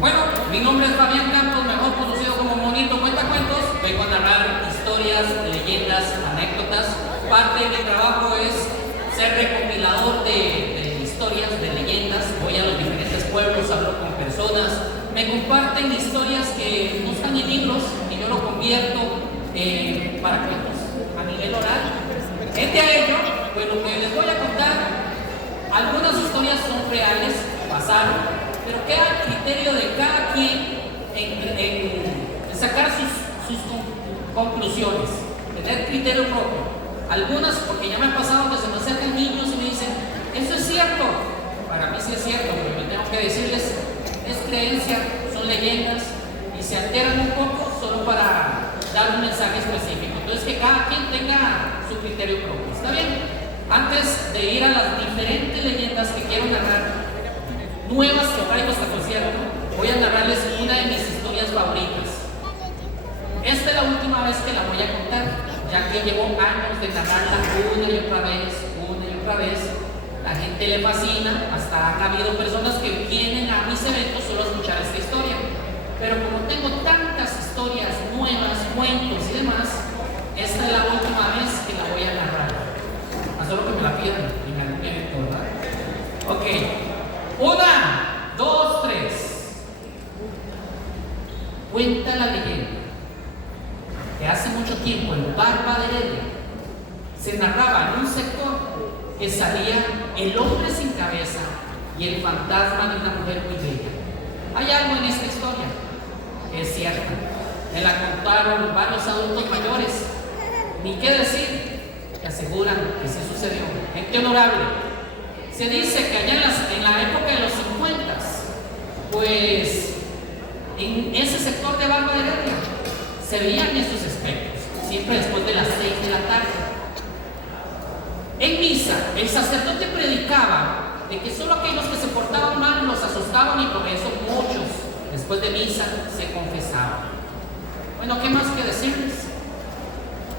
Bueno, mi nombre es Fabián Campos, mejor conocido como Monito Cuentacuentos. Vengo a narrar historias, leyendas, anécdotas. Parte de mi trabajo es ser recopilador de historias, de leyendas. Voy a los diferentes pueblos, hablo con personas, me comparten historias que no están en libros y yo lo convierto para cuentos a nivel oral. Entre a ello, pues lo que les voy a contar, algunas historias son reales, pasaron, pero queda al criterio de cada quien en sacar sus conclusiones, tener criterio propio. Algunas, porque ya me ha pasado que se me acercan niños y me dicen, eso es cierto. Para mí sí es cierto, pero yo tengo que decirles, es creencia, son leyendas y se alteran un poco solo para dar un mensaje específico. Entonces que cada quien tenga su criterio propio. ¿Está bien? Antes de ir a las diferentes leyendas que quiero narrar, nuevas que traigo hasta concierto, voy a narrarles una de mis historias favoritas. Esta es la última vez que la voy a contar, ya que llevo años de narrarla una y otra vez, una y otra vez. La gente le fascina, hasta han habido personas que vienen a mis eventos solo a escuchar esta historia. Pero como tengo tantas historias nuevas, cuentos y demás, esta es la última vez que la voy a narrar. A solo que me la pidan en algún evento, ¿verdad? Ok. 1, 2, 3. Cuenta la leyenda que hace mucho tiempo en Barba de Heredia se narraba en un sector que salía el hombre sin cabeza y el fantasma de una mujer muy bella. Hay algo en esta historia que es cierto. Me la contaron varios adultos mayores. Ni qué decir, que aseguran que sí sucedió. Gente honorable. Se dice que allá en la época de los 50, pues en ese sector de Barba de Heredia se veían estos espectros, siempre después de las 6 de la tarde. En misa, el sacerdote predicaba de que solo aquellos que se portaban mal los asustaban y por eso muchos, después de misa, se confesaban. Bueno, ¿qué más que decirles?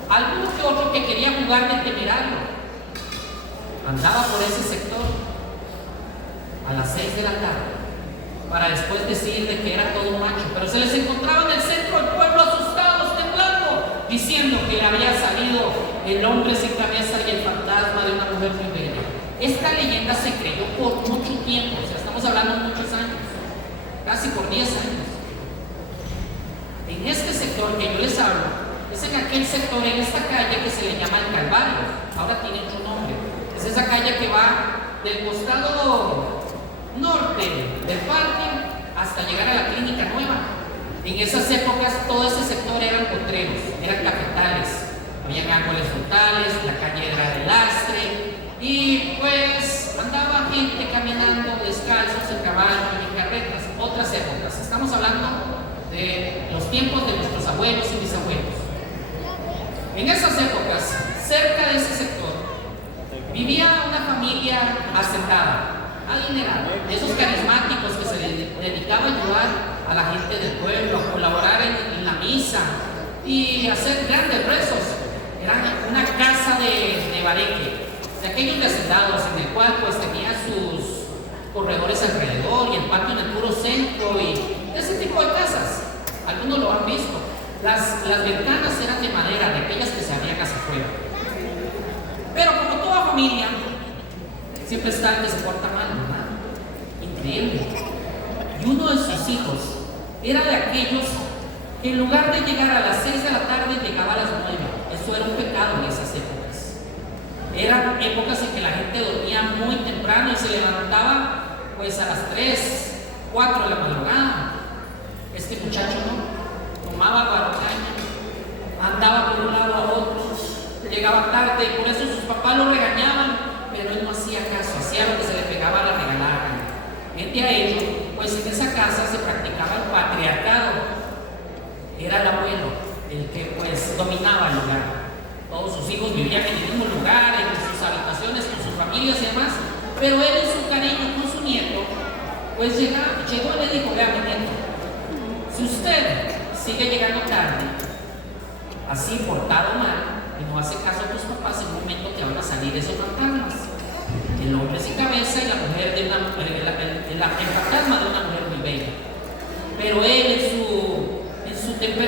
Alguno que otro que quería jugar de temerario andaba por ese sector a las 6 de la tarde para después decir de que era todo macho, pero se les encontraba en el centro del pueblo asustados, temblando, diciendo que le había salido el hombre sin cabeza y el fantasma de una mujer muy bella. Esta leyenda se creyó por mucho tiempo, o sea, estamos hablando de muchos años, casi por 10 años. En este sector que yo les hablo, es en aquel sector, en esta calle que se le llama el Calvario, ahora tiene otro nombre. Es esa calle que va del costado norte del parque hasta llegar a la clínica nueva. En esas épocas todo ese sector eran potreros, eran cafetales, habían árboles frutales, la calle era de lastre y pues andaba gente caminando descalzos en caballo y en carretas. Otras épocas, estamos hablando de los tiempos de nuestros abuelos y bisabuelos. En esas épocas, cerca de ese sector, vivía una familia asentada, adinerada, de esos carismáticos que se dedicaba a ayudar a la gente del pueblo, a colaborar en la misa y hacer grandes rezos. Era una casa de bareque, de aquellos de hacendados, en el cual pues tenía sus corredores alrededor y el patio en el puro centro y ese tipo de casas. Algunos lo han visto. Las ventanas eran de madera, de aquellas que se abrían hacia afuera. Pero como toda familia, siempre está el que se porta mal, ¿verdad? Increíble. Y uno de sus hijos era de aquellos que en lugar de llegar a las 6 de la tarde, llegaba a las 9. Eso era un pecado en esas épocas. Eran épocas en que la gente dormía muy temprano y se levantaba pues a las 3, 4 de la madrugada. Este muchacho no tomaba guarocaña, andaba por un lado a otro, llegaba tarde, por eso sus papás lo regañaban, pero él no hacía caso, hacía lo que se le pegaba a la regalada. Frente a ello, pues en esa casa se practicaba el patriarcado. Era el abuelo el que pues dominaba el lugar. Todos sus hijos vivían en el mismo lugar, en sus habitaciones, con sus familias y demás, pero él en su cariño con su nieto, pues llegó y le dijo: vea mi nieto, si usted sigue llegando tarde, así portado mal, y no hace caso a tus papás, en un momento te van a salir esos fantasmas. El hombre sin cabeza y la mujer de una, el fantasma de una mujer muy bella.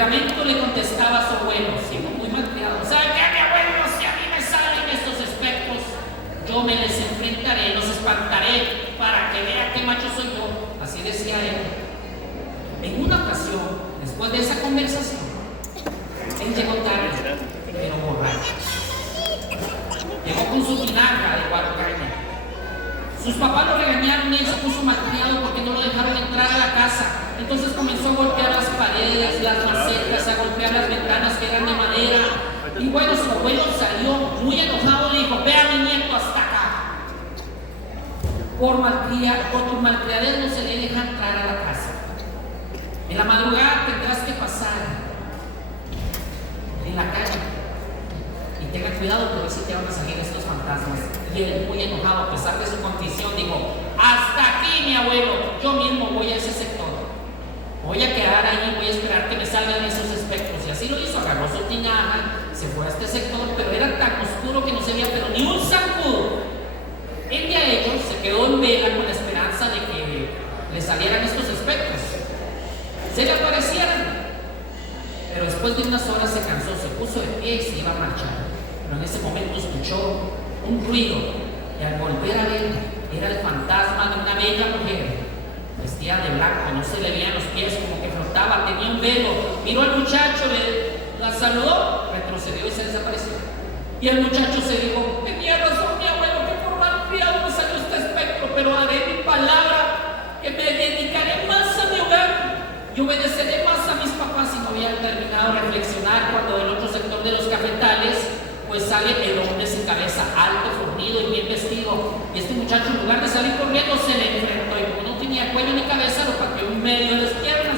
temperamento le contestaba a su abuelo, siendo muy malcriado: ¿sabe qué, mi abuelo? Si a mí me salen estos espectros, yo me les enfrentaré, los espantaré para que vea qué macho soy yo. Así decía él. En una ocasión, después de esa conversación, él llegó tarde, pero borracho. Llegó con su tinaja de guarocaña. Sus papás lo regañaron y él se puso malcriado porque no lo dejaron entrar a la casa. Entonces comenzó a golpear las paredes, las macetas, a golpear las ventanas que eran de madera. Y bueno, su abuelo salió muy enojado y le dijo: ve a mi nieto hasta acá. Por tu malcriadez no se le deja entrar a la casa. En la madrugada tendrás que pasar en la calle y tenga cuidado porque si te van a salir estos fantasmas. Y él, muy enojado, a pesar de su condición, dijo: hasta aquí, mi abuelo, yo mismo voy a ese sector, voy a quedar ahí, voy a esperar que me salgan esos espectros. Y así lo hizo, agarró su tinaja, se fue a este sector, pero era tan oscuro que no se veía pero ni un zancudo. El día de ellos se quedó en vela con la esperanza de que le salieran estos espectros, se le aparecieran. Pero después de unas horas se cansó, se puso de pie y se iba a marchar. Pero en ese momento escuchó un ruido y al volver a ver, era el fantasma de una bella mujer vestida de blanco, no se le veían los pies, como que flotaba, tenía un velo. Miró al muchacho, la saludó, retrocedió y se desapareció. Y el muchacho se dijo: tenía razón mi abuelo, que por malcriado me salió este espectro, pero haré mi palabra, que me dedicaré más a mi hogar y obedeceré más a mis papás. Y no había terminado de reflexionar cuando del otro sector de los cafetales pues sale el hombre sin cabeza, alto, fornido y bien vestido. Y este muchacho, en lugar de salir corriendo, se le enfrentó y como no tenía cuello ni cabeza, lo pateó en medio de las piernas.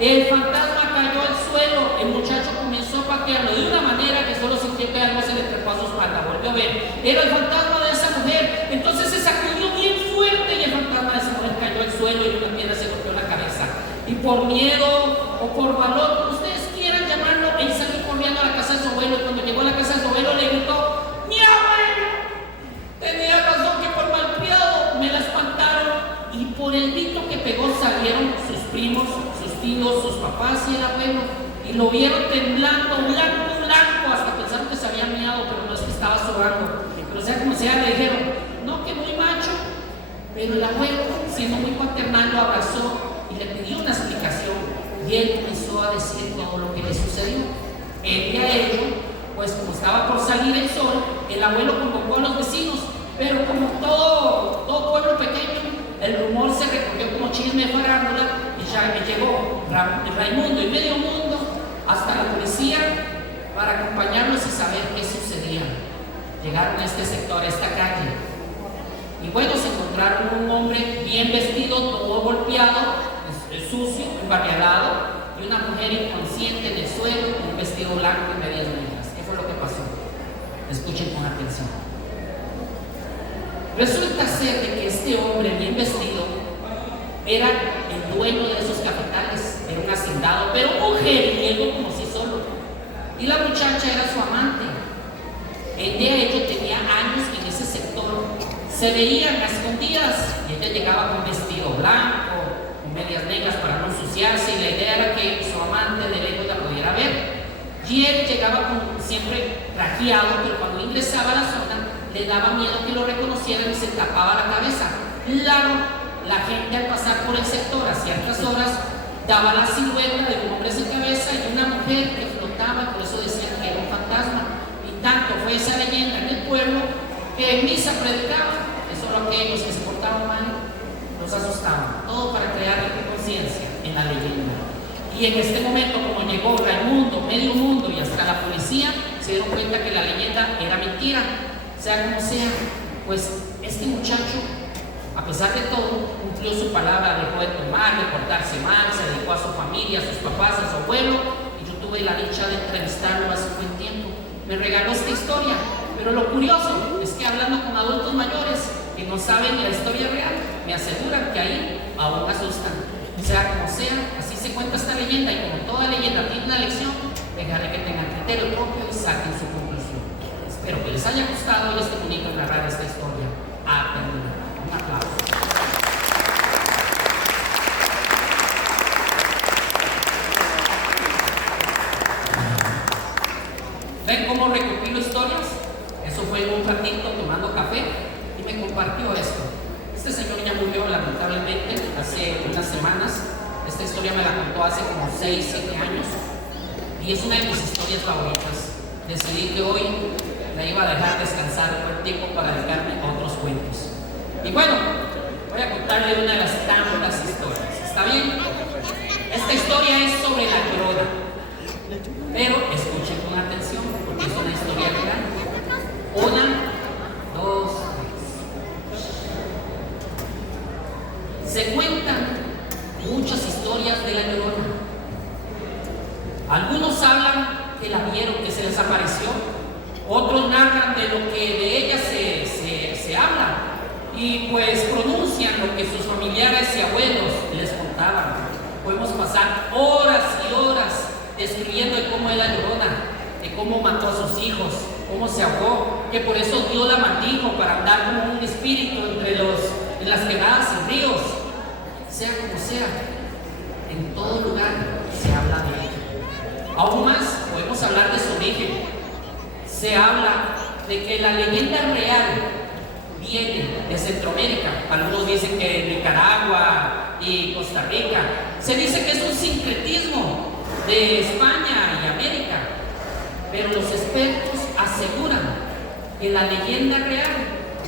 El fantasma cayó al suelo. El muchacho comenzó a patearlo de una manera que solo sintió que algo se le trepó a su espalda. Volvió a ver, era el fantasma de esa mujer. Entonces se sacudió bien fuerte y el fantasma de esa mujer cayó al suelo y una piedra se golpeó la cabeza. Y por miedo o por valor, como ustedes quieran llamarlo, él salió corriendo a la casa de su abuelo. Y cuando llegó a la casa de su abuelo le gritó: ¡mi abuelo! Tenía razón que por malcriado me la espantaron. Y por el grito que pegó salieron sus primos, sus tíos, sus papás y el abuelo. Y lo vieron temblando, blanco, blanco, hasta pensaron que se había miado, pero no, es que estaba sobando. Pero sea como sea, le dijeron: no, que muy macho. Pero el abuelo, siendo muy paternal, lo abrazó y le pidió una explicación. Y él comenzó a decir todo lo que le sucedió. El día de ello, pues como estaba por salir el sol, el abuelo convocó a los vecinos. Pero como todo pueblo pequeño, el rumor se recorrió como chisme de farándula y ya llegó Raimundo y medio mundo hasta la policía para acompañarlos y saber qué sucedía. Llegaron a este sector, a esta calle, y bueno, se encontraron un hombre bien vestido, todo golpeado, sucio, embarrialado, y una mujer inconsciente en el suelo con un vestido blanco y medias negras. ¿Qué fue lo que pasó? Escuchen con atención. Resulta ser de que este hombre bien vestido era el dueño de esos cafetales, era un hacendado, pero mujeriego como si solo. Y la muchacha era su amante. El de ello tenía años en ese sector. Se veían a escondidas y ella llegaba con vestido blanco, con medias negras para no ensuciarse, y la idea era que su amante de lejos la pudiera ver. Y él llegaba siempre trajeado, pero cuando ingresaba a la zona le daba miedo que lo reconocieran y se tapaba la cabeza. Claro, la gente al pasar por el sector a ciertas horas daba la silueta de un hombre sin cabeza y una mujer que flotaba, por eso decían que era un fantasma. Y tanto fue esa leyenda en el pueblo que en misa predicaban que solo aquellos que se portaban mal los asustaban. Todo para crear conciencia en la leyenda. Y en este momento, como llegó Raimundo, medio mundo y hasta la policía, se dieron cuenta que la leyenda era mentira. Sea como sea, pues este muchacho, a pesar de todo, cumplió su palabra, dejó de tomar, de portarse mal, se dedicó a su familia, a sus papás, a su abuelo, y yo tuve la dicha de entrevistarlo hace un buen tiempo. Me regaló esta historia, pero lo curioso es que hablando con adultos mayores que no saben la historia real, me aseguran que ahí aún asustan. Sea como sea, así se cuenta esta leyenda, y como toda leyenda tiene una lección, dejaré que tengan criterio propio y saquen su conclusión. Espero que les haya gustado y les comunico narrar esta historia. Ha terminado. Un aplauso. semanas. Esta historia me la contó hace como 6, 7 años y es una de mis historias favoritas. Decidí que hoy la iba a dejar descansar un buen tiempo para dedicarme a otros cuentos. Y bueno, voy a contarle una de las tantas historias. ¿Está bien? Esta historia es sobre la Llorona, pero escuchen con atención porque es una historia real. 1, 2, 3. Se cuentan muchas historias de la Llorona. Algunos hablan que la vieron, que se les apareció. Otros narran de lo que de ella se habla y pues pronuncian lo que sus familiares y abuelos les contaban. Podemos pasar horas y horas describiendo de cómo es la Llorona, de cómo mató a sus hijos, cómo se ahogó, que por eso Dios la maldijo para andar como un espíritu en las quebradas y ríos. Sea como sea, en todo lugar se habla de ella. Aún más, podemos hablar de su origen. Se habla de que la leyenda real viene de Centroamérica. Algunos dicen que de Nicaragua y Costa Rica. Se dice que es un sincretismo de España y América. Pero los expertos aseguran que la leyenda real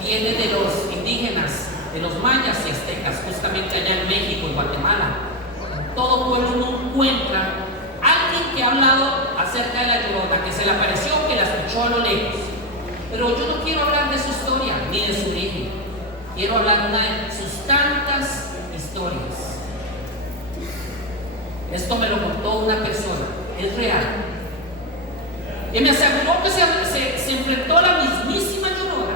viene de los indígenas, de los mayas y aztecas, justamente allá en México y Guatemala. En todo pueblo uno encuentra alguien que ha hablado acerca de la Llorona, que se le apareció, que la escuchó a lo lejos. Pero yo no quiero hablar de su historia ni de su origen. Quiero hablar de una de sus tantas historias. Esto me lo contó una persona, es real. Y me aseguró que se enfrentó a la mismísima Llorona.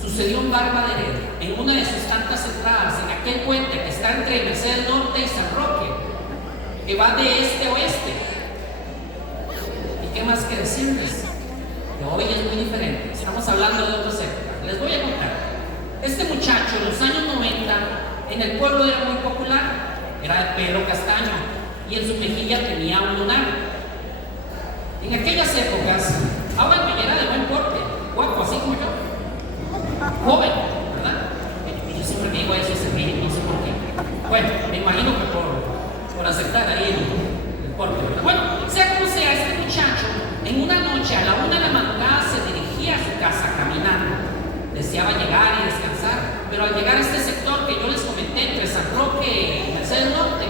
Sucedió en Barba de Heredia, en una de sus tantas entradas, en aquel puente que está entre Mercedes Norte y San Roque, que va de este a oeste. ¿Y qué más que decirles? Que hoy es muy diferente. Estamos hablando de otras épocas. Les voy a contar. Este muchacho en los años 90 en el pueblo era muy popular. Era de pelo castaño y en su mejilla tenía un lunar. En aquellas épocas, ahora era de buen porte, guapo, así como yo, joven, ¿verdad? Y yo siempre digo eso, ese río, no sé por qué. Bueno, me imagino que por aceptar ahí el porte. Bueno, sea como sea, este muchacho en una noche a la 1 de la madrugada se dirigía a su casa caminando. Deseaba llegar y descansar, pero al llegar a este sector que yo les comenté entre San Roque y Mercedes Norte,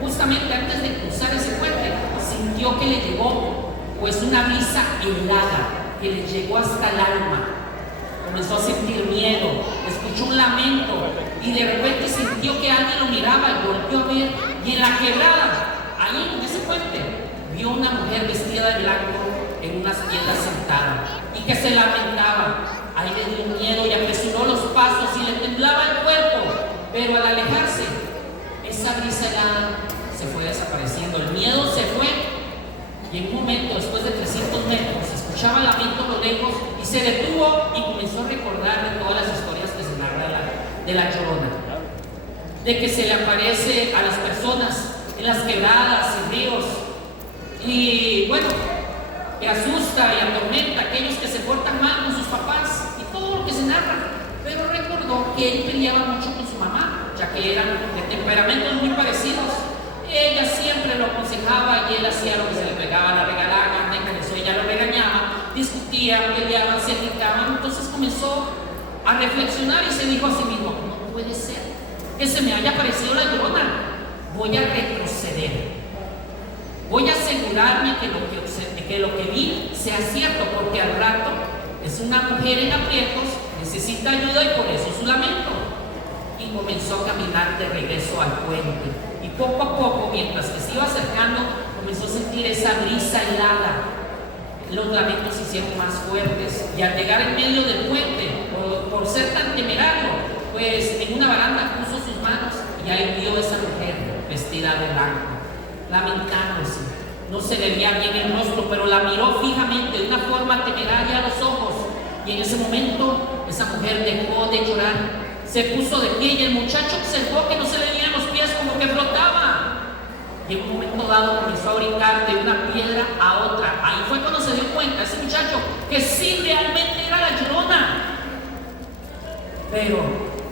justamente antes de cruzar ese puente, sintió que le llegó pues una brisa helada que le llegó hasta el alma. Comenzó a sentir miedo, escuchó un lamento y de repente sintió que alguien lo miraba y volvió a ver, y en la quebrada, ahí en ese puente, vio una mujer vestida de blanco en unas piedras sentada y que se lamentaba. Ahí le dio miedo y apresuró los pasos y le temblaba el cuerpo, pero al alejarse, esa brisa helada se fue desapareciendo, el miedo se fue y en un momento, después de 300 metros, escuchaba el lamento a lo lejos y se detuvo y comenzó a recordar de todas las historias que se narran de la Llorona, de que se le aparece a las personas en las quebradas y ríos y bueno, que asusta y atormenta a aquellos que se portan mal con sus papás y todo lo que se narra. Pero recordó que él peleaba mucho con su mamá, ya que eran de temperamentos muy parecidos. Ella siempre lo aconsejaba y él hacía lo que se le pegaba, la regalaba, eso ella lo regañaba, discutían, peleaban, se gritaban. Entonces comenzó a reflexionar y se dijo a sí mismo: no puede ser que se me haya aparecido la Llorona, voy a retroceder, voy a asegurarme que lo que vi sea cierto, porque al rato es una mujer en aprietos, necesita ayuda y por eso su lamento. Y comenzó a caminar de regreso al puente. Y poco a poco, mientras que se iba acercando, comenzó a sentir esa brisa helada. Los lamentos se hicieron más fuertes. Y al llegar en medio del puente, por ser tan temerario, pues en una baranda puso sus manos y ahí vio a esa mujer vestida de blanco, lamentándose. No se le veía bien el rostro, pero la miró fijamente de una forma temeraria a los ojos. Y en ese momento, esa mujer dejó de llorar, se puso de pie y el muchacho observó que no se le veían los pies, como que flotaba. Y en un momento dado comenzó a brincar de una piedra a otra. Ahí fue cuando se dio cuenta ese muchacho que sí realmente era la Llorona. Pero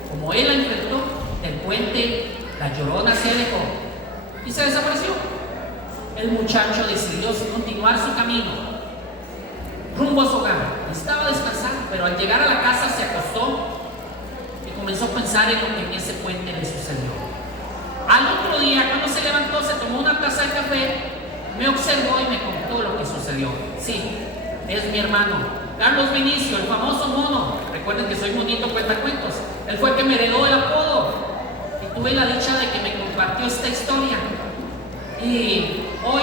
como él la enfrentó, del puente, la Llorona se alejó y se desapareció. El muchacho decidió continuar su camino rumbo a su hogar. Estaba descansando, pero al llegar a la casa se acostó y comenzó a pensar en lo que en ese puente le sucedió. Al otro día, cuando se levantó, se tomó una taza de café, me observó y me contó lo que sucedió. Sí, es mi hermano, Carlos Vinicio, el famoso mono. Recuerden que soy monito cuentacuentos. Él fue el que me heredó el apodo y tuve la dicha de que me compartió esta historia. Y hoy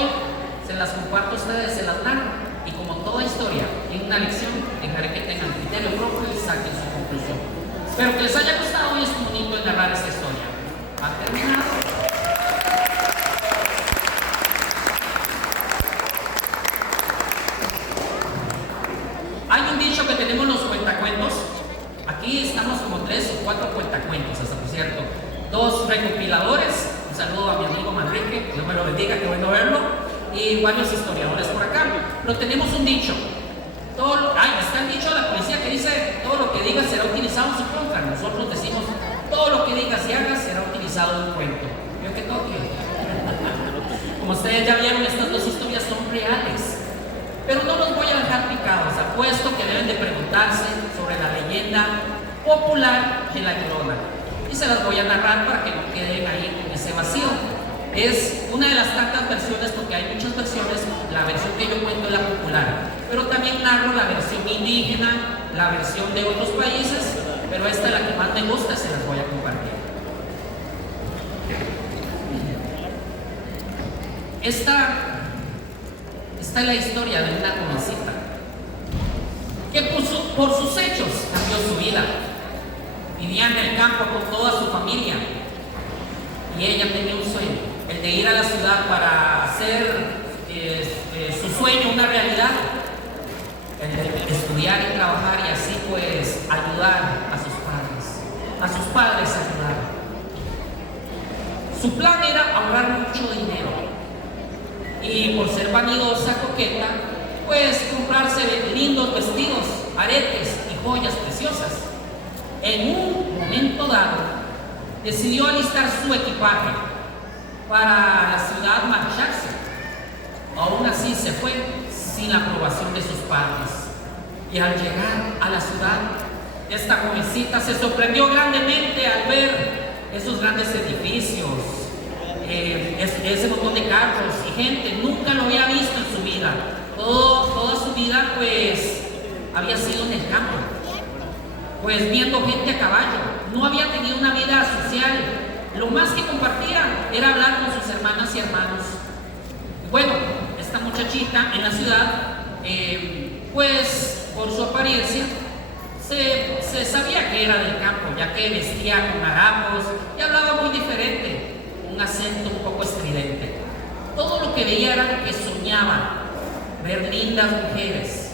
se las comparto a ustedes, se las narro. Y como toda historia tiene una lección, dejaré que tengan criterio propio y saquen su conclusión. Espero que les haya gustado hoy este bonito de narrar esta historia. ¿Ha terminado? Hay un dicho que tenemos los cuentacuentos. Aquí estamos como 3 o 4 cuentacuentos, hasta por cierto. 2 recopiladores. Un saludo a mi amigo Manrique, Dios me lo bendiga, que bueno verlo. Y varios historiadores por acá. Pero tenemos un dicho. Está el dicho de la policía que dice: todo lo que digas será utilizado en su contra. Nosotros decimos: todo lo que digas y hagas será utilizado en un cuento. ¿Vio que toque? Como ustedes ya vieron, estas 2 historias son reales. Pero no los voy a dejar picados. Apuesto que deben de preguntarse sobre la leyenda popular de la Llorona. Y se las voy a narrar para que no queden ahí con ese vacío. Es una de las tantas versiones, porque hay muchas versiones. La versión que yo cuento es la popular, pero también narro la versión indígena, la versión de otros países, pero esta es la que más me gusta, se las voy a compartir. Esta es la historia de una jovencita que por sus hechos cambió su vida. Vivía en el campo con toda su familia y ella tenía un sueño, el de ir a la ciudad para hacer su sueño una realidad, el de estudiar y trabajar y así pues ayudar a sus padres ayudar. Su plan era ahorrar mucho dinero y por ser vanidosa, coqueta, pues comprarse lindos vestidos, aretes y joyas preciosas. En un momento dado decidió alistar su equipaje para la ciudad marcharse. Aún así se fue sin la aprobación de sus padres. Y al llegar a la ciudad, esta jovencita se sorprendió grandemente al ver esos grandes edificios, ese montón de carros y gente. Nunca lo había visto en su vida. Toda su vida pues había sido en el campo, pues viendo gente a caballo. No había tenido una vida social. Lo más que compartía era hablar con sus hermanas y hermanos. Bueno, esta muchachita en la ciudad, pues por su apariencia se sabía que era del campo, ya que vestía con harapos y hablaba muy diferente, un acento un poco estridente. Todo lo que veía era lo que soñaba, ver lindas mujeres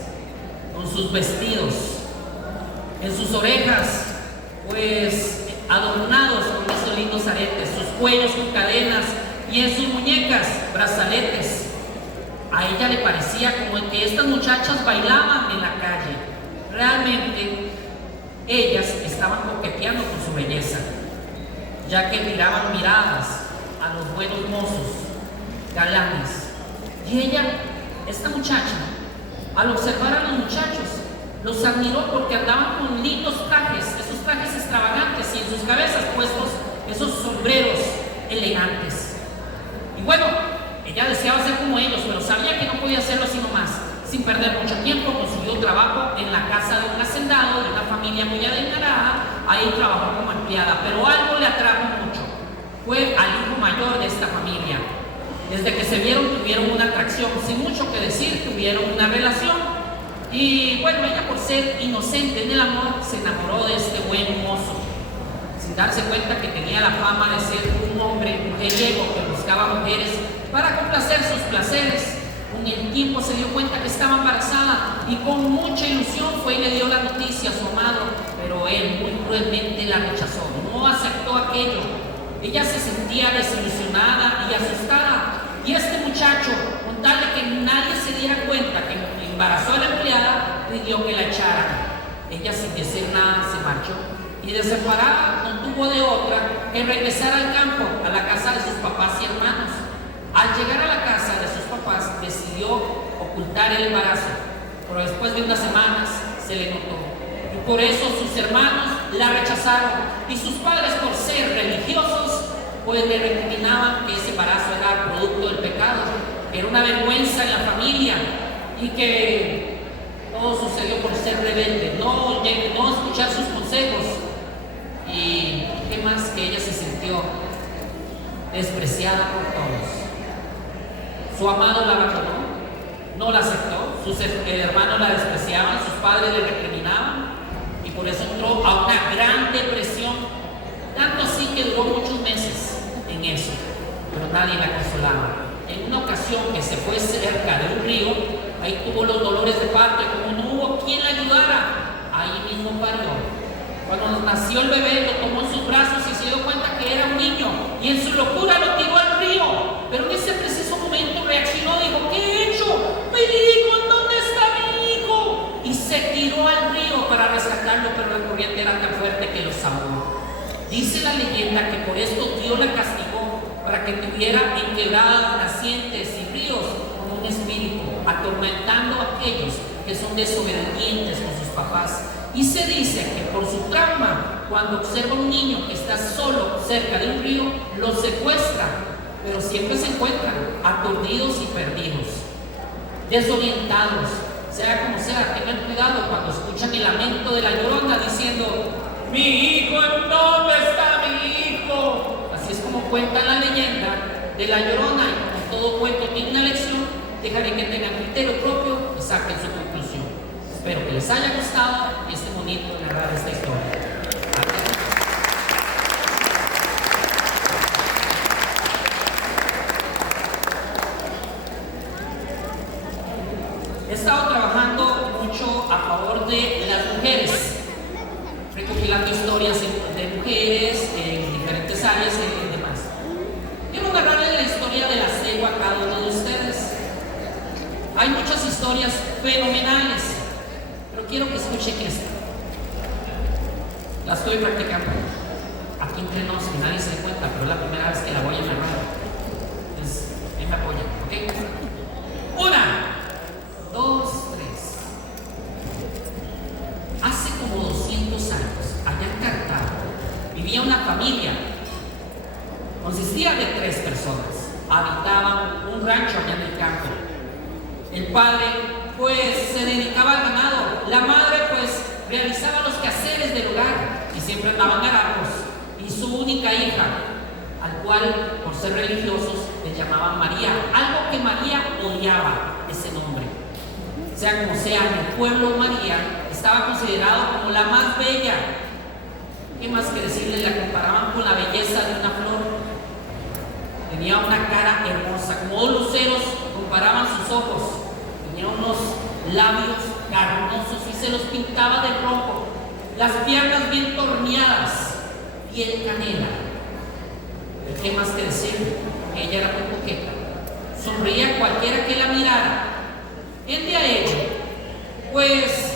con sus vestidos, en sus orejas pues adornados con esos lindos aretes, sus cuellos con cadenas y en sus muñecas brazaletes. A ella le parecía como que estas muchachas bailaban en la calle. Realmente ellas estaban coqueteando con su belleza, ya que tiraban miradas a los buenos mozos, galanes. Y ella, esta muchacha, al observar a los muchachos, los admiró porque andaban con lindos trajes, esos trajes extravagantes, y en sus cabezas puestos esos sombreros elegantes. Y bueno, ella deseaba ser como ellos, pero sabía que no podía hacerlo así nomás. Sin perder mucho tiempo, consiguió trabajo en la casa de un hacendado, de una familia muy adinerada. Ahí trabajó como empleada, pero algo le atrajo mucho. Fue al hijo mayor de esta familia. Desde que se vieron, tuvieron una atracción. Sin mucho que decir, tuvieron una relación. Y bueno, ella, por ser inocente en el amor, se enamoró de este buen mozo, sin darse cuenta que tenía la fama de ser un hombre mujeriego que buscaba mujeres para complacer sus placeres. Con el tiempo se dio cuenta que estaba embarazada y con mucha ilusión fue y le dio la noticia a su amado, pero él muy cruelmente la rechazó, no aceptó aquello. Ella se sentía desilusionada y asustada, y este muchacho, con tal de que nadie se diera cuenta que embarazó a la empleada, pidió que la echaran. Ella, sin decir nada, se marchó y desamparada no tuvo de otra que regresar al campo, a la casa de sus papás y hermanos. Al llegar a la casa de sus papás decidió ocultar el embarazo, pero después de unas semanas se le notó. Y por eso sus hermanos la rechazaron y sus padres, por ser religiosos, pues le recriminaban que ese embarazo era producto del pecado, que era una vergüenza en la familia y que todo sucedió por ser rebelde, no escuchar sus consejos. Y qué más, que ella se sintió despreciada por todos. Su amado la abandonó, no la aceptó, sus hermanos la despreciaban, sus padres le recriminaban y por eso entró a una gran depresión, tanto así que duró muchos meses en eso, pero nadie la consolaba. En una ocasión que se fue cerca de un río, ahí tuvo los dolores de parto y como no hubo quien la ayudara, ahí mismo parió. Cuando nació el bebé, lo tomó en sus brazos y se dio cuenta que era un niño y en su locura lo tiró al río, pero en ese preciso momento reaccionó y dijo: ¿qué he hecho? ¡Mi hijo! ¿Dónde está mi hijo? Y se tiró al río para rescatarlo, pero la corriente era tan fuerte que los ahogó. Dice la leyenda que por esto Dios la castigó, para que tuviera en quebradas, nacientes y ríos como un espíritu, atormentando a aquellos que son desobedientes con sus papás. Y se dice que por su trauma, cuando observa un niño que está solo cerca de un río, lo secuestra, pero siempre se encuentran aturdidos y perdidos, desorientados. Sea como sea, tengan cuidado cuando escuchan el lamento de la llorona diciendo: mi hijo, ¿en dónde está mi hijo? Así es como cuenta la leyenda de la llorona, y como todo cuento tiene una lección, dejaré que tengan criterio propio y saquen su conclusión. Espero que les haya gustado y esté bonito narrar esta historia. He estado trabajando mucho a favor de las mujeres, recopilando historias de mujeres en diferentes áreas y demás. Quiero narrarles la historia de la cegua a cada uno de ustedes. Hay muchas historias fenomenales, pero quiero que escuchen esta. La estoy practicando aquí entre nos, que nadie se dé cuenta, pero es la primera vez que la voy a narrar. Entonces, ahí me apoyan, ¿ok? 1, 2, 3. Hace como 200 años, allá en Cartago, vivía una familia. Consistía de 3 personas. Habitaban un rancho allá en el campo. El padre, pues, se dedicaba al ganado. La madre, pues, realizaba los quehaceres del hogar y siempre andaban harapos. Y su única hija, al cual, por ser religiosos, le llamaban María. Algo que María odiaba, ese nombre. Sea como sea, en el pueblo María estaba considerado como la más bella. ¿Qué más que decirles? La comparaban con la belleza de una flor. Tenía una cara hermosa, como 2 luceros comparaban sus ojos. Tenía unos labios carnosos y se los pintaba de rojo. Las piernas bien torneadas, piel canela. ¿Qué más que decir? Ella era muy coqueta. Sonreía a cualquiera que la mirara. El de a ello, pues,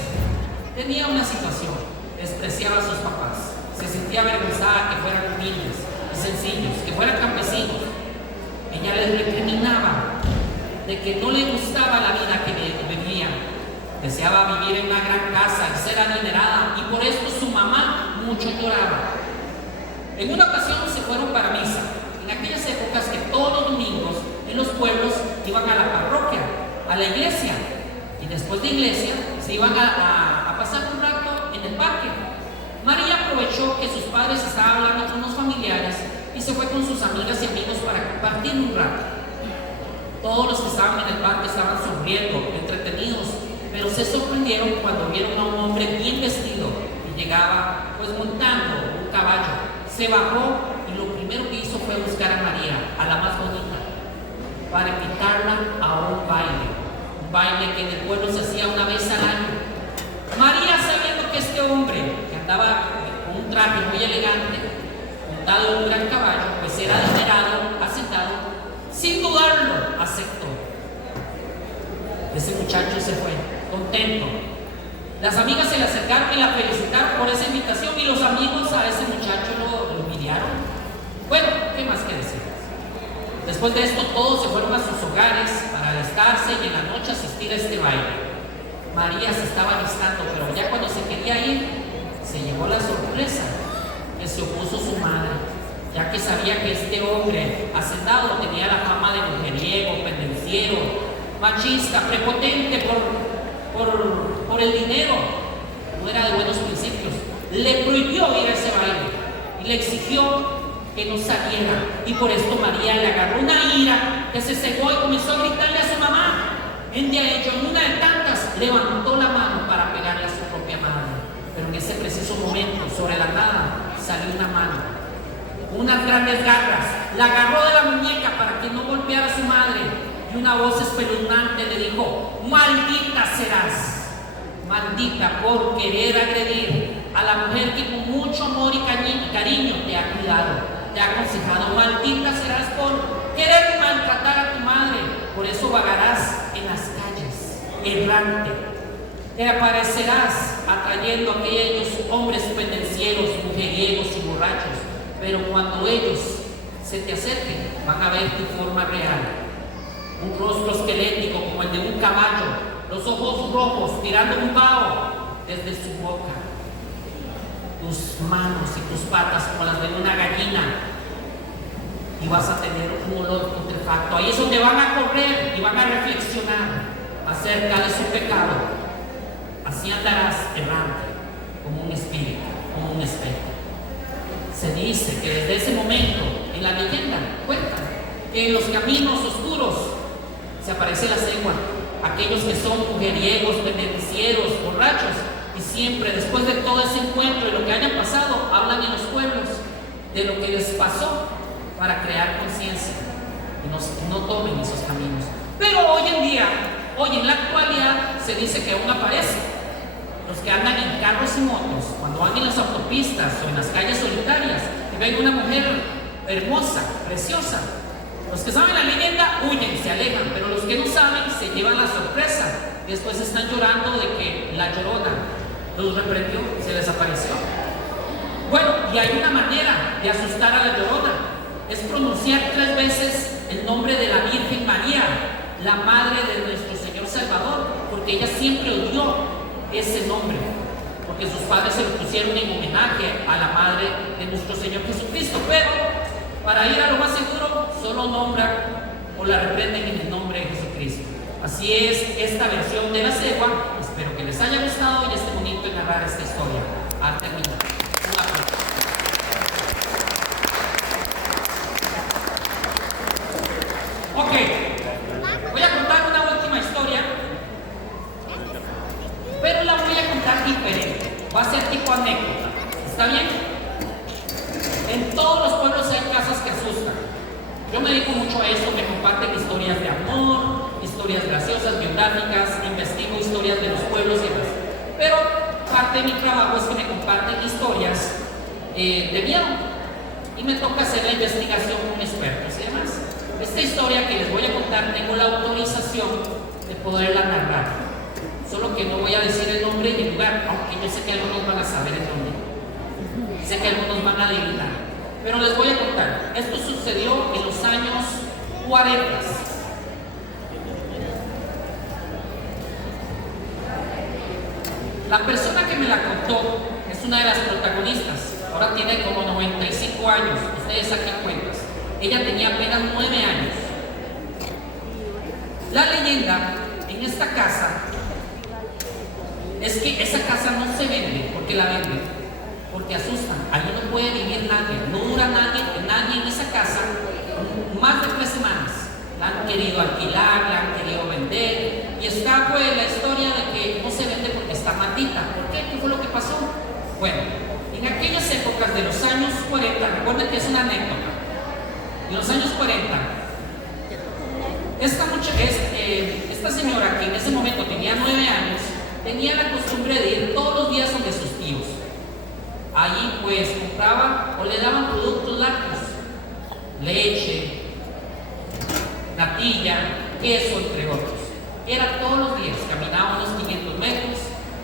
tenía una situación. Despreciaba a sus papás. Se sentía avergonzada que fueran humildes y sencillos, que fueran campesinos. Ella les recriminaba de que no le gustaba la vida que vivían. Deseaba vivir en una gran casa y ser adinerada, y por esto su mamá mucho lloraba. En una ocasión se fueron para misa. En aquellas épocas que todos los domingos en los pueblos iban a la parroquia, a la iglesia, y después de iglesia se iban a pasar un rato en el parque. María aprovechó que sus padres estaban hablando con unos familiares y se fue con sus amigas y amigos para compartir un rato. Todos los que estaban en el parque estaban sonriendo, entretenidos, pero se sorprendieron cuando vieron a un hombre bien vestido y llegaba pues montando un caballo. Se bajó y lo primero que hizo fue buscar a María, a la más bonita, para invitarla a un baile que en el pueblo se hacía una vez al año. María, sabiendo que este hombre, que andaba con un traje muy elegante, montado en un gran caballo, pues era adinerado, aceptado, sin dudarlo, aceptó. Ese muchacho se fue, contento. Las amigas se le acercaron y la felicitaron por esa invitación, y los amigos a ese muchacho lo humiliaron. Bueno, ¿qué más que decir? Después de esto, todos se fueron a sus hogares para alistarse y en la noche asistir a este baile. María se estaba alistando, pero ya cuando se quería ir, se llegó la sorpresa que se opuso su madre, ya que sabía que este hombre hacendado tenía la fama de mujeriego, pendenciero, machista, prepotente por el dinero. No era de buenos principios. Le prohibió ir a ese baile y le exigió que no saliera, y por esto María le agarró una ira que se cegó y comenzó a gritarle a su mamá. En una de tantas levantó la mano para pegarle a su propia madre, pero en ese preciso momento, sobre la nada, salió una mano, unas grandes garras, la agarró de la muñeca para que no golpeara a su madre, y una voz espeluznante le dijo: maldita serás, maldita por querer agredir a la mujer que con mucho amor y cariño te ha cuidado, te ha aconsejado. Maldita serás por querer maltratar a tu madre. Por eso vagarás en las calles, errante. Te aparecerás atrayendo a aquellos hombres pendencieros, mujeriegos y borrachos. Pero cuando ellos se te acerquen, van a ver tu forma real. Un rostro esquelético como el de un caballo, los ojos rojos tirando un vaho desde su boca, tus manos y tus patas como las de una gallina, y vas a tener un olor putrefacto. Ahí es donde van a correr y van a reflexionar acerca de su pecado. Así andarás errante como un espíritu, como un espectro. Se dice que desde ese momento, en la leyenda cuentan que en los caminos oscuros se aparece la cegua, aquellos que son mujeriegos, pendencieros, borrachos, y siempre después de todo ese encuentro y lo que hayan pasado, hablan en los pueblos de lo que les pasó para crear conciencia y no tomen esos caminos. Pero hoy en la actualidad, se dice que aún aparece los que andan en carros y motos, cuando van en las autopistas o en las calles solitarias y ven una mujer hermosa, preciosa. Los que saben la leyenda huyen, se alejan, pero los que no saben se llevan la sorpresa y después están llorando de que la Llorona los reprendió, se les apareció. Bueno, y hay una manera de asustar a la Llorona, es pronunciar 3 veces el nombre de la Virgen María, la madre de nuestro Señor Salvador, porque ella siempre odió ese nombre, porque sus padres se lo pusieron en homenaje a la madre de nuestro Señor Jesucristo. Pero para ir a lo más seguro, solo nombran o la reprenden en el nombre de Jesucristo. Así es esta versión de la cegua. Espero que les haya gustado y esté bonito en narrar esta historia. Al terminar, un aplauso. Ok, voy a contar una última historia, pero la voy a contar diferente. Va a ser tipo anécdota. ¿Está bien? En todos los pueblos hay casas que asustan. Yo me dedico mucho a eso, me comparten historias de amor, historias graciosas, biográficas, investigo historias de los pueblos y demás. Pero parte de mi trabajo es que me comparten historias de miedo y me toca hacer la investigación con expertos y demás. Esta historia que les voy a contar tengo la autorización de poderla narrar, solo que no voy a decir el nombre y el lugar, aunque yo sé que algunos van a saber el nombre, sé que algunos van a adivinar, pero les voy a contar. Esto sucedió en los años 40. La persona que me la contó es una de las protagonistas. Ahora tiene como 95 años. Ustedes saquen cuentas. Ella tenía apenas 9 años. La leyenda en esta casa es que esa casa no se vende porque la venden, porque asustan. Allí no puede vivir nadie. No dura nadie en esa casa más de 3 semanas. La han querido alquilar, la han querido vender. Y está pues la historia de que no se vende porque está maldita. ¿Por qué? ¿Qué fue lo que pasó? Bueno, en aquellas épocas de los años 40, recuerden que es una anécdota. En los años 40, esta señora, que en ese momento tenía 9 años, tenía la costumbre de ir todos los días donde sus tíos. Allí pues compraba o le daban productos lácteos, leche, natilla, queso, entre otros. Era todos los días, caminaba unos 500 metros,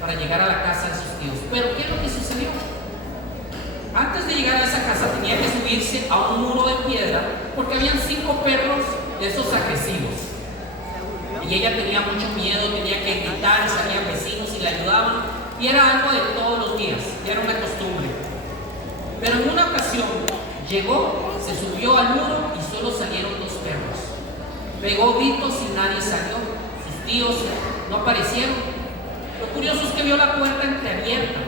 para llegar a la casa de sus tíos. Pero ¿qué es lo que sucedió? Antes de llegar a esa casa tenía que subirse a un muro de piedra porque habían 5 perros de esos agresivos. Y ella tenía mucho miedo, tenía que gritar, salían vecinos y le ayudaban. Y era algo de todos los días, ya era una costumbre. Pero en una ocasión llegó, se subió al muro y solo salieron 2 perros. Pegó gritos y nadie salió. Sus tíos no aparecieron. Lo curioso es que vio la puerta entreabierta.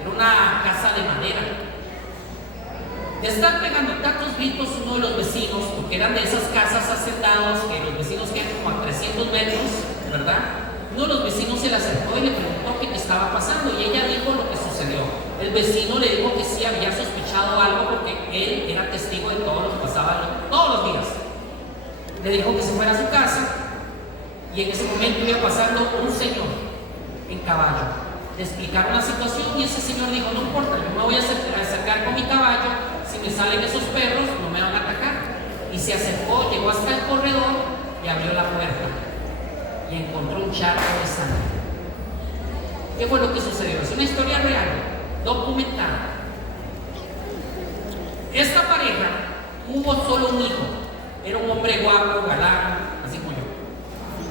Era una casa de madera. De estar pegando tantos gritos, uno de los vecinos, porque eran de esas casas hacendadas que los vecinos quedan como a 300 metros, ¿verdad? Uno de los vecinos se le acercó y le preguntó qué estaba pasando y ella dijo lo que sucedió. El vecino le dijo que sí había sospechado algo porque él era testigo de todo lo que pasaba todos los días. Le dijo que se fuera a su casa y en ese momento iba pasando un señor en caballo. Le explicaron la situación y ese señor dijo, no importa, yo me voy a acercar con mi caballo, si me salen esos perros no me van a atacar. Y se acercó, llegó hasta el corredor y abrió la puerta y encontró un charco de sangre. ¿Qué fue lo que sucedió? Es una historia real, documentada. Esta pareja hubo solo un hijo, era un hombre guapo, galán, así como yo.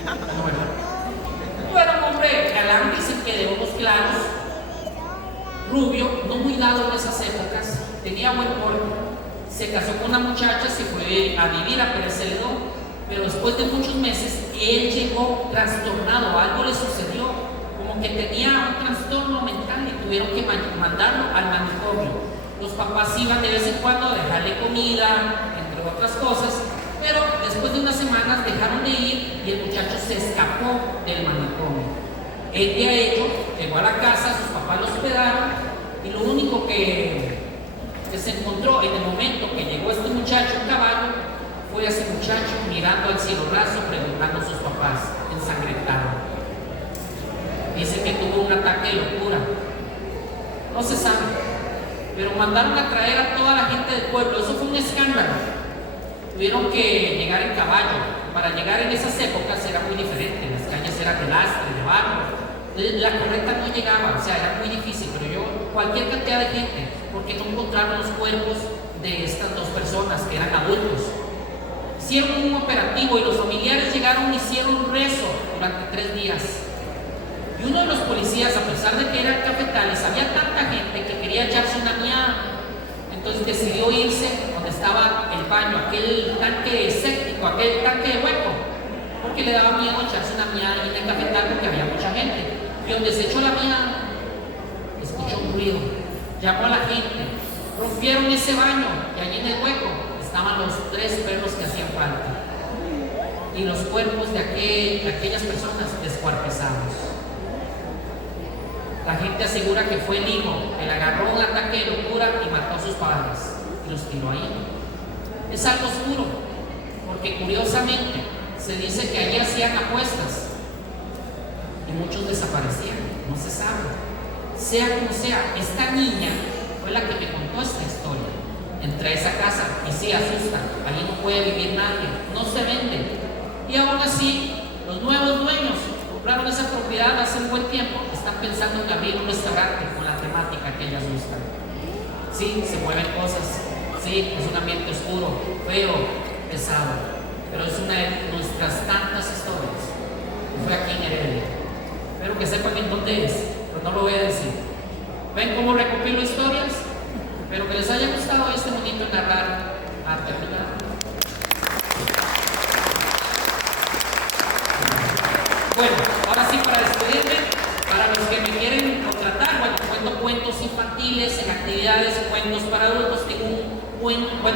No, ¿verdad? No era un hombre galán, dicen que de ojos claros, rubio, no muy dado en esas épocas, tenía buen porte. Se casó con una muchacha, se fue a vivir a Pérez Celedón, pero después de muchos meses él llegó trastornado, algo le sucedió, como que tenía un trastorno mental y tuvieron que mandarlo al manicomio. Los papás iban de vez en cuando a dejarle comida, entre otras cosas, pero después de unas semanas dejaron de ir y el muchacho se escapó del manicomio. El día hecho, llegó a la casa, sus papás lo hospedaron y lo único que se encontró en el momento que llegó este muchacho en caballo fue a ese muchacho mirando al cielo raso, preguntando a sus papás, ensangrentado. Dice que tuvo un ataque de locura. No se sabe, pero mandaron a traer a toda la gente del pueblo. Eso fue un escándalo. Tuvieron que llegar en caballo. Para llegar en esas épocas era muy diferente. Las calles eran de lastre, de barro. La carreta no llegaba, o sea, era muy difícil. Pero cualquier cantidad de gente, porque no encontraron los cuerpos de estas 2 personas que eran adultos. Hicieron un operativo y los familiares llegaron y hicieron un rezo durante 3 días. Y uno de los policías, a pesar de que eran cafetales, había tanta gente que quería echarse una miada. Entonces decidió irse donde estaba el baño, aquel tanque séptico, aquel tanque de hueco, porque le daba miedo echarse una miada en el cafetal porque había mucha gente. Y donde se echó la miada, escuchó un ruido, llamó a la gente, rompieron ese baño y allí en el hueco estaban los 3 perros que hacían falta y los cuerpos de aquellas personas descuartizados. La gente asegura que fue el hijo que le agarró un ataque de locura y mató a sus padres y los tiró ahí. Es algo oscuro, porque curiosamente se dice que allí hacían apuestas y muchos desaparecían, no se sabe. Sea como sea, esta niña fue la que me contó esta historia. Entré a esa casa y sí asusta, allí no puede vivir nadie, no se vende. Y aún así, los nuevos dueños compraron esa propiedad hace un buen tiempo, están pensando en abrir un restaurante con la temática que ellas gustan. Sí, se mueven cosas, sí, es un ambiente oscuro, feo, pesado, pero es una de nuestras tantas historias. Fue aquí en Heredia. Espero que sepan en dónde es, pero no lo voy a decir. ¿Ven cómo recopilo historias? Espero que les haya gustado este bonito narrar a terminar. Bueno, ahora sí, para despedirme, para los que me quieren contratar, bueno, cuento cuentos infantiles, en actividades, cuentos para adultos. Tengo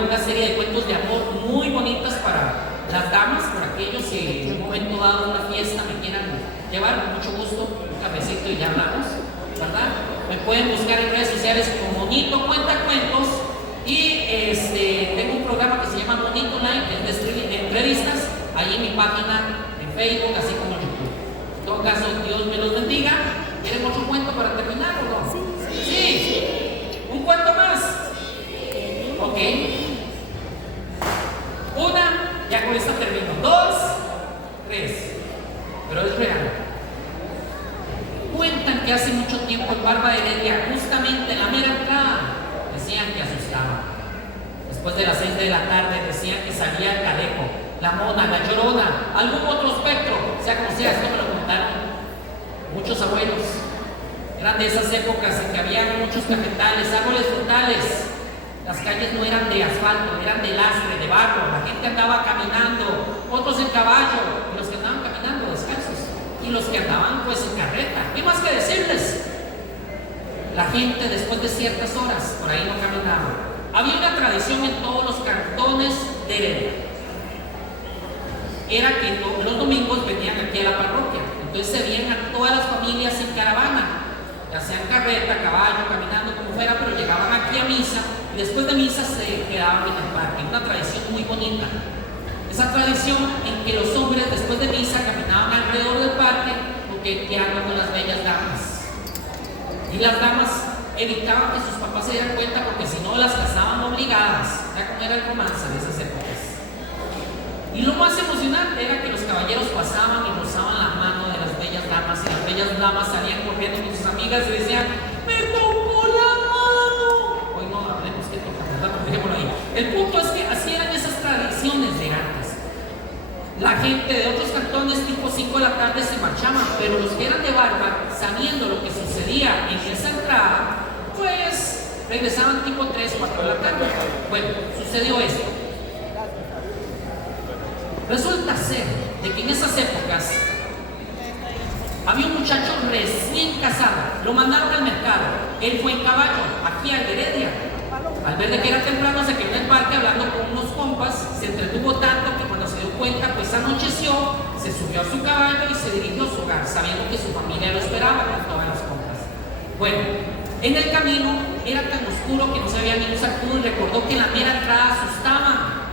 una serie de cuentos de amor muy bonitas para las damas, por aquellos que en un momento dado, una fiesta, me quieran llevar, con mucho gusto, un cafecito y ya hablamos, ¿verdad? Me pueden buscar en redes sociales como Monito Cuenta Cuentos y tengo un programa que se llama Monito Live, que es de entrevistas, ahí en mi página en Facebook, así como en YouTube. En todo caso, Dios me los bendiga. ¿Quieren otro cuento para terminar o no? Sí. ¿Un cuento más? Ok. Una, ya con esta termino. 2, 3. Pero es real. Cuentan Cuentan que hace mucho tiempo en Barba de Heredia, justamente en la mera entrada, decían que asustaba. Después de las 6 de la tarde decían que salía el Cadejo, la Mona, la Llorona, algún otro espectro, sea como sea. Esto me lo contaron muchos abuelos. Eran de esas épocas en que había muchos cafetales, árboles frutales. Las calles no eran de asfalto, eran de lastre, de barro. La gente andaba caminando, otros en caballo, y los que andaban caminando descalzos, y los que andaban pues en carreta. ¿Qué más que decirles? La gente después de ciertas horas por ahí no caminaba. Había una tradición en todos los cantones de Heredia. Era que los domingos venían aquí a la parroquia. Entonces se veían a todas las familias en caravana, ya sea en carreta, caballo, caminando, como fuera, pero llegaban aquí a misa y después de misa se quedaban en el parque. Una tradición muy bonita. Esa tradición en que los hombres después de misa caminaban alrededor del parque coqueteando con las bellas damas. Y las damas evitaban que sus papás se dieran cuenta porque si no las casaban obligadas. Ya como era el romance de esas épocas. Y lo más emocionante era que los caballeros pasaban y rozaban la mano de las bellas damas, y las bellas damas salían corriendo con sus amigas y decían: ¡me tocó la mano! Hoy no hablemos que toca, ¿verdad? Pero dejémoslo ahí. El punto es que así eran esas tradiciones de antes. La gente de otros cantones tipo 5 de la tarde se marchaban, pero los que eran de Barba, sabiendo lo que sucedía en esa entrada, pues regresaban tipo 3, 4 de la tarde. Bueno, sucedió esto. Resulta ser de que en esas épocas había un muchacho recién casado, lo mandaron al mercado, él fue en caballo, aquí a Heredia. Al ver de que era temprano se quedó en el parque hablando con unos compas, se entretuvo tanto que cuando se dio cuenta pues anocheció, se subió a su caballo y se dirigió a su hogar, sabiendo que su familia lo esperaba con todas las compas. Bueno, en el camino era tan oscuro que no se veía ni un sacudo y recordó que en la mera entrada asustaban.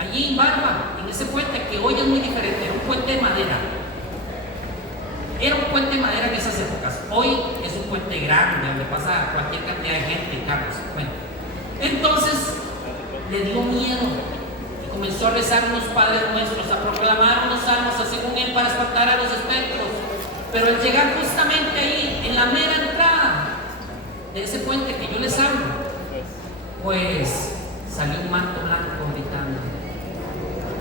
Allí en Barba, en ese puente que hoy es muy diferente, era un puente de madera. Era un puente de madera en esas épocas. Hoy es un puente grande donde pasa cualquier cantidad de gente y carros. Bueno, entonces le dio miedo y comenzó a rezar unos Padres Nuestros, a proclamar unos salmos, según él, para espantar a los espectros. Pero al llegar justamente ahí, en la mera entrada de ese puente que yo les hablo, pues salió un manto blanco gritando: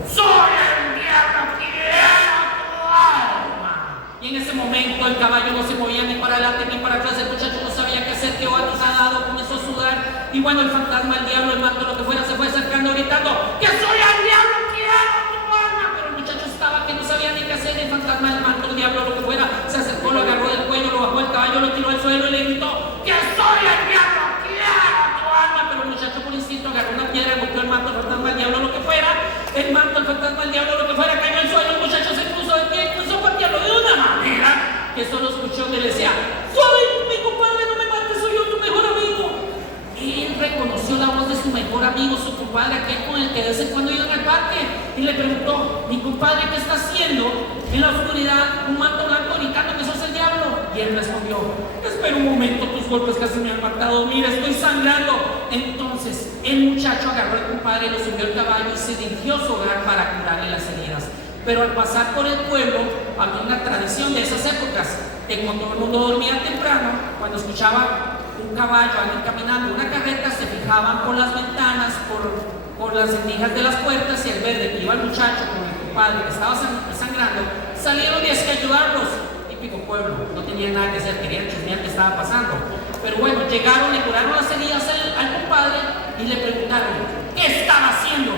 ¡soy el diablo, quiero tu alma! Y en ese momento el caballo no se movía ni para adelante ni para atrás. El muchacho no sabía qué hacer, quedó aterrado, comenzó a sudar. Y bueno, el fantasma, el diablo, el manto, lo que fuera, se fue acercando gritando: ¡que soy el diablo, quiero tu alma! Pero el muchacho estaba que no sabía ni qué hacer. El fantasma, el manto, el diablo, lo que fuera, se acercó, lo agarró del cuello, lo bajó del caballo, lo tiró al suelo y le gritó: ¡que soy el diablo, quiero tu alma! Pero el muchacho por instinto agarró una piedra, golpeó el manto, el fantasma, el diablo, lo que fuera. El manto, el fantasma, el diablo, lo que fuera, cayó al suelo. El muchacho se puso de pie y comenzó a patearlo de una manera que solo escuchó que le decía: ¡suave, mi compadre, no me mates, soy yo tu mejor amigo! Y él reconoció la voz de su mejor amigo, su compadre, aquel con el que de vez en cuando iba al parque, y le preguntó: mi compadre, ¿qué está haciendo en la oscuridad, un manto blanco gritando que sos el diablo? Y él respondió: espera un momento, tus golpes casi me han matado, mira, estoy sangrando. Entonces el muchacho agarró al compadre, lo subió al caballo y se dirigió a su hogar para curarle las heridas. Pero al pasar por el pueblo había una tradición de esas épocas, que cuando todo el mundo dormía temprano, cuando escuchaba un caballo, alguien caminando, una carreta, se fijaban por las ventanas, por las rendijas de las puertas, y al ver de que iba el muchacho con el compadre que estaba sangrando, salieron y es que ayudarlos. Típico pueblo, no tenían nada que hacer, querían chismear qué estaba pasando. Pero bueno, llegaron, le curaron las heridas al compadre y le preguntaron: ¿qué estaba haciendo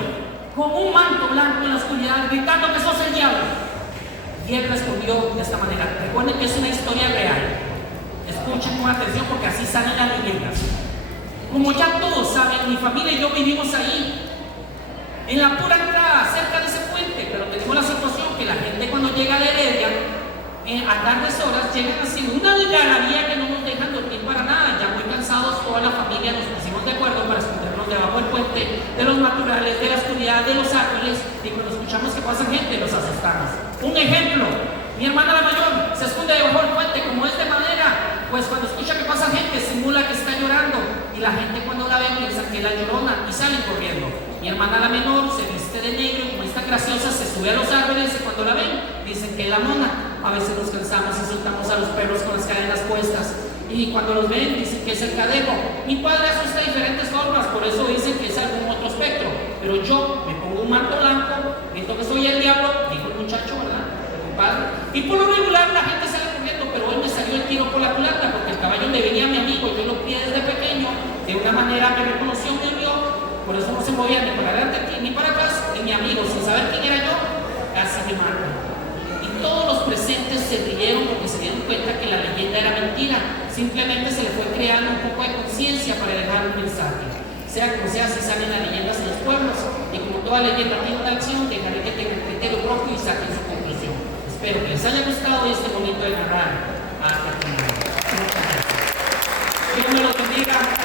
con un manto blanco en la oscuridad gritando que sos el diablo? Y él respondió de esta manera. Recuerden que es una historia real, escuchen con atención porque así salen las leyendas. Como ya todos saben, mi familia y yo vivimos ahí, en la pura entrada, cerca de ese puente, pero tenemos la situación que la gente cuando llega de Heredia, a tardes horas, llegan así una algarabía que no nos dejan dormir para nada. Ya muy cansados, toda la familia nos pusimos de acuerdo para escondernos debajo del puente, de los matorrales, de la oscuridad, de los árboles, y cuando escuchamos que pasa gente, nos asustamos. Un ejemplo: mi hermana la mayor se esconde debajo del puente, como es de madera, pues cuando escucha que pasa gente, simula que está llorando, y la gente cuando la ve piensa que es la Llorona y salen corriendo. Mi hermana la menor se viste de negro y como es tan graciosa, se sube a los árboles y cuando la ven, dicen que es la Mona. A veces nos cansamos y soltamos a los perros con las cadenas puestas. Y cuando los ven dicen que es el cadego. Mi padre asusta de diferentes formas, por eso dicen que es algún otro espectro. Pero yo me pongo un manto blanco, grito que soy el diablo, dijo el muchacho, ¿verdad? El compadre. Y por lo regular la gente sale corriendo, pero hoy me salió el tiro por la culata, porque el caballo le venía a mi amigo, yo lo pillé desde pequeño, de una manera me reconoció, me vio, por eso no se movía ni para adelante ni para atrás, y mi amigo, sin saber quién era yo, casi me mata. Y todos los presentes se rieron porque se dieron cuenta que la leyenda era mentira. Simplemente se le fue creando un poco de conciencia para dejar un mensaje. Sea como sea, si salen las leyendas en los pueblos, y como toda leyenda tiene una acción, dejaré que tengan criterio propio y saquen su conclusión. Espero que les haya gustado este momento de narrar. Hasta que Dios me los bendiga.